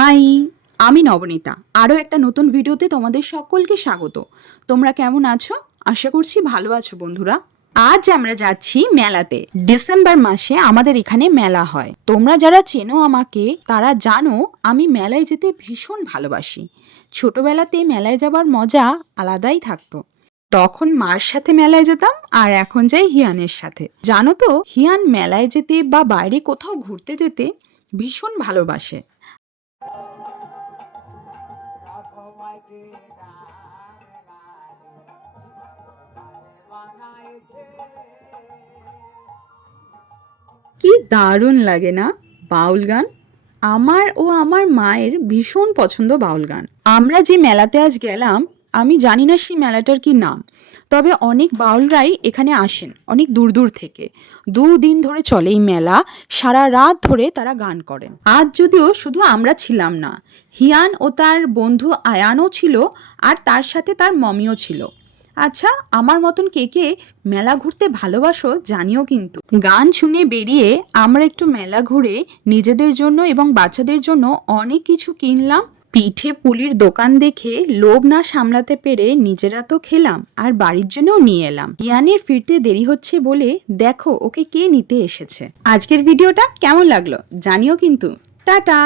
High, আমি নবনীতা। আরও একটা নতুন ভিডিওতে তোমাদের সকলকে স্বাগত। তোমরা কেমন আছো? আশা করছি ভালো আছো বন্ধুরা। আজ আমরা যাচ্ছি মেলাতে। ডিসেম্বর মাসে আমাদের এখানে মেলা হয়। তোমরা যারা চেনো আমাকে তারা জানো আমি মেলায় যেতে ভীষণ ভালোবাসি। ছোটবেলাতে মেলায় যাবার মজা আলাদাই থাকতো। তখন মার সাথে মেলায় যেতাম আর এখন যাই হিয়ানের সাথে। জানো তো, হিয়ান মেলায় যেতে বা বাইরে কোথাও ঘুরতে যেতে ভীষণ ভালোবাসে। কি দারুণ লাগে না বাউল গান! আমার ও আমার মায়ের ভীষণ পছন্দ বাউল গান। আমরা যে মেলাতে আজ গেলাম, আমি জানি না সেই মেলাটার কি নাম, তবে অনেক বাউলরাই এখানে আসেন অনেক দূর দূর থেকে। 2 দিন ধরে চলে এই মেলা, সারা রাত ধরে তারা গান করেন। আজ যদিও শুধু আমরা ছিলাম না, হিয়ান ও তার বন্ধু আয়ানও ছিল, আর তার সাথে তার মমিও ছিল। আচ্ছা, আমার মতন কে কে মেলা ঘুরতে ভালোবাসো জানিও কিন্তু। গান শুনে বেরিয়ে আমরা একটু মেলা ঘুরে নিজেদের জন্য এবং বাচ্চাদের জন্য অনেক কিছু কিনলাম। পিঠে পুলির দোকান দেখে লোভ না সামলাতে পেরে নিজেরা তো খেলাম আর বাড়ির জন্যও নিয়ে এলাম। ইয়ানের ফিরতে দেরি হচ্ছে বলে দেখো ওকে কে নিতে এসেছে। আজকের ভিডিওটা কেমন লাগলো জানিও কিন্তু। টাটা।